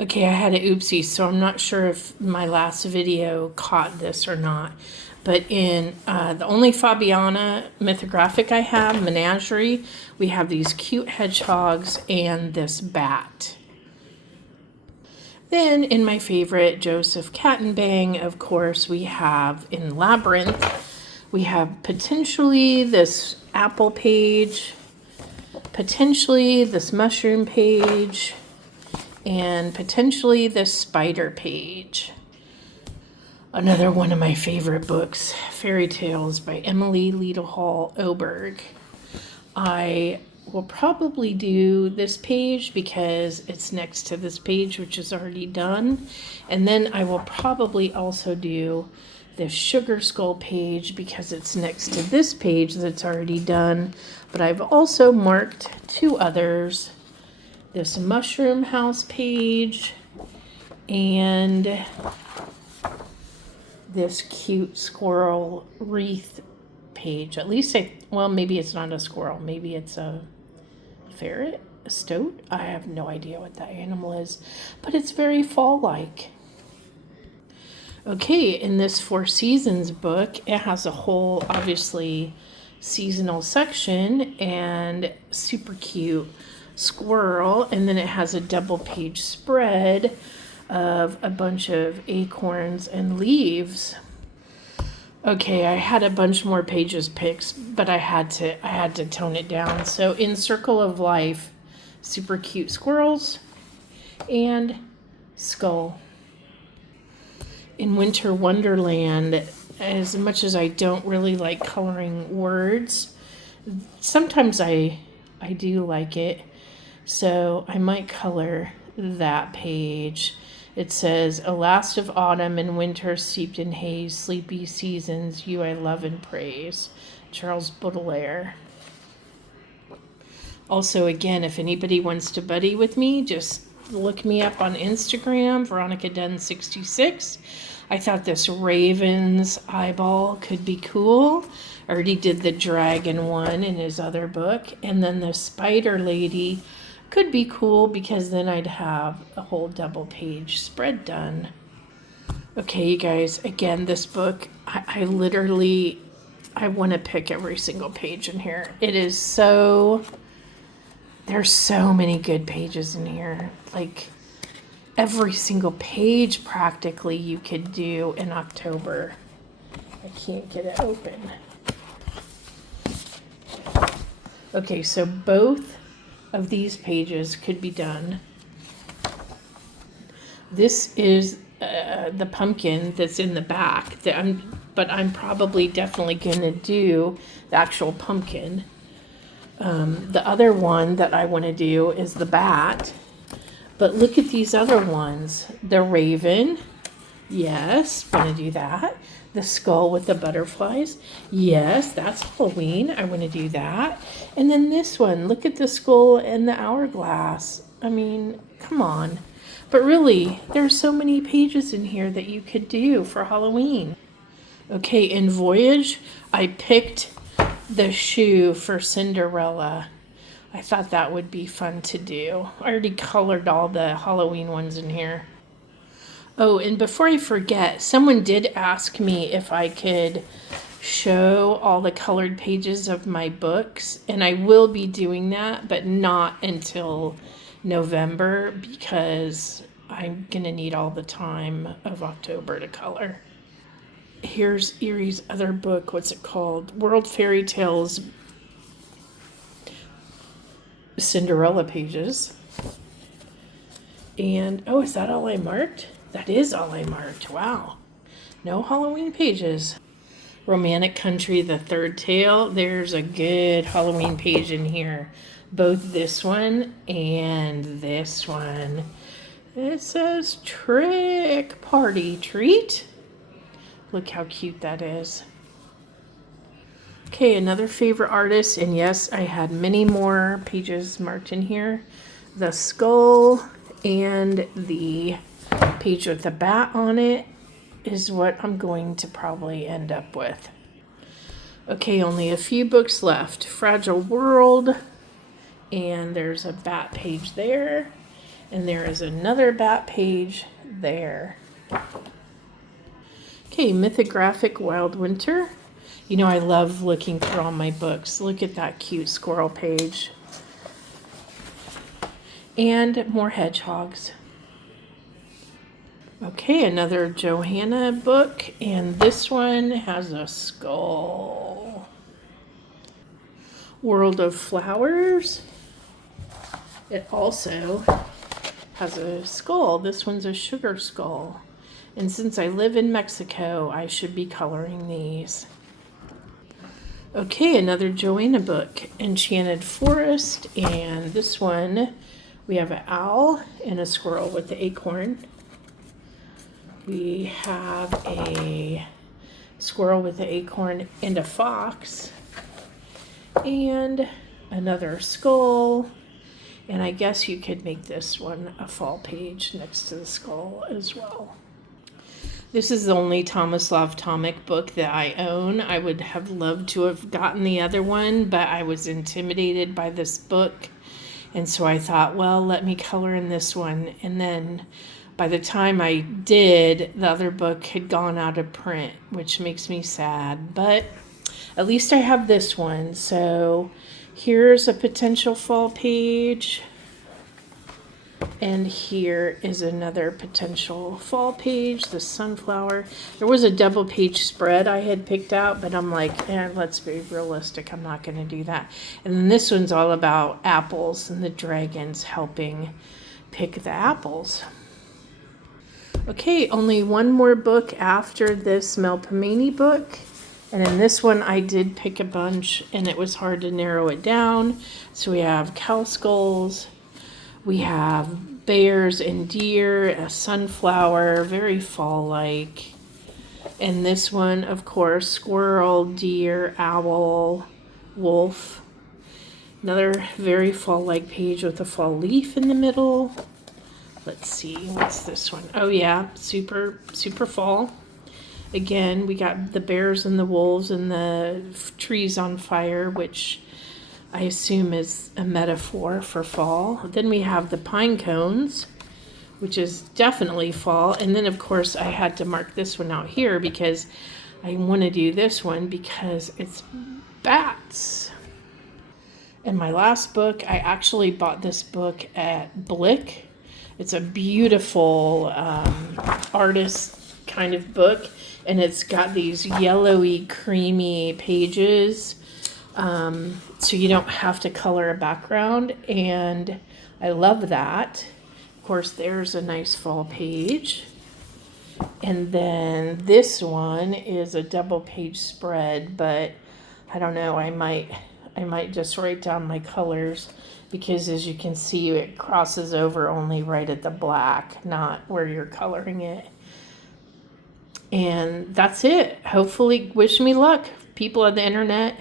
Okay, I had an oopsie, so I'm not sure if my last video caught this or not. But in the only Fabiana mythographic I have, Menagerie, we have these cute hedgehogs and this bat. Then in my favorite, Joseph Kattenbang, of course, we have in Labyrinth, we have potentially this apple page, potentially this mushroom page, and potentially this spider page. Another one of my favorite books, Fairy Tales by Emily Leda Hall Oberg. I will probably do this page because it's next to this page, which is already done. And then I will probably also do the Sugar Skull page because it's next to this page that's already done. But I've also marked two others, this Mushroom House page and this cute squirrel wreath page. At least well, maybe it's not a squirrel. Maybe it's a ferret, a stoat. I have no idea what that animal is, but it's very fall-like. Okay, in this Four Seasons book, it has a whole, obviously, seasonal section and super cute squirrel, and then it has a double page spread of a bunch of acorns and leaves. Okay, I had a bunch more pages picked, but I had to tone it down. So in Circle of Life, super cute squirrels and skull. In Winter Wonderland, as much as I don't really like coloring words, sometimes I do like it. So I might color that page. It says, "A last of autumn and winter steeped in haze, sleepy seasons, you I love and praise." Charles Baudelaire. Also, again, if anybody wants to buddy with me, just look me up on Instagram, Veronica Dunn 66. I thought this raven's eyeball could be cool. I already did the dragon one in his other book. And then the spider lady could be cool because then I'd have a whole double page spread done. Okay, you guys, again, this book, I literally, I want to pick every single page in here. It is so, there's so many good pages in here. Like every single page practically you could do in October. I can't get it open. Okay, so both of these pages could be done. This is the pumpkin that's in the back, but I'm probably definitely gonna do the actual pumpkin. The other one that I want to do is the bat, but look at these other ones. The raven, yes, want to do that. The skull with the butterflies, yes, that's Halloween. I want to do that. And then this one, look at the skull and the hourglass. I mean, come on. But really, there's so many pages in here that you could do for Halloween. Okay, in Voyage, I picked the shoe for Cinderella. I thought that would be fun to do. I already colored all the Halloween ones in here. Oh, and before I forget, someone did ask me if I could show all the colored pages of my books, and I will be doing that, but not until November because I'm going to need all the time of October to color. Here's Erie's other book. What's it called? World Fairy Tales Cinderella pages. And, oh, is that all I marked? That is all I marked. Wow. No Halloween pages. Romantic Country, the third tale. There's a good Halloween page in here. Both this one and this one. It says Trick Party Treat. Look how cute that is. Okay, another favorite artist, and yes, I had many more pages marked in here. The skull and the page with the bat on it is what I'm going to probably end up with. Okay, only a few books left. Fragile World, and there's a bat page there. And there is another bat page there. Okay, Mythographic Wild Winter. You know, I love looking through all my books. Look at that cute squirrel page. And more hedgehogs. Okay, another Johanna book, and this one has a skull. World of Flowers. It also has a skull. This one's a sugar skull. And since I live in Mexico, I should be coloring these. Okay, another Joanna book, Enchanted Forest, and this one we have an owl and a squirrel with the acorn. We have a squirrel with the acorn and a fox, and another skull. And I guess you could make this one a fall page next to the skull as well. This is the only Tomislav Tomic book that I own. I would have loved to have gotten the other one, but I was intimidated by this book. And so I thought, well, let me color in this one. And then by the time I did, the other book had gone out of print, which makes me sad. But at least I have this one. So here's a potential fall page. And here is another potential fall page, the sunflower. There was a double page spread I had picked out, but I'm like, let's be realistic. I'm not going to do that. And then this one's all about apples and the dragons helping pick the apples. Okay, only one more book after this Melpomene book. And in this one, I did pick a bunch, and it was hard to narrow it down. So we have cow skulls. We have bears and deer, a sunflower, very fall-like. And this one, of course, squirrel, deer, owl, wolf. Another very fall-like page with a fall leaf in the middle. Let's see, what's this one? Oh yeah, super fall. Again, we got the bears and the wolves and the trees on fire, which I assume is a metaphor for fall. Then we have the pine cones, which is definitely fall. And then, of course, I had to mark this one out here because I want to do this one because it's bats. And my last book, I actually bought this book at Blick. It's a beautiful artist kind of book, and it's got these yellowy, creamy pages. So you don't have to color a background, and I love that. Of course, there's a nice fall page. And then this one is a double page spread, but I don't know, I might just write down my colors because as you can see, it crosses over only right at the black, not where you're coloring it. And that's it. Hopefully, wish me luck, people on the internet.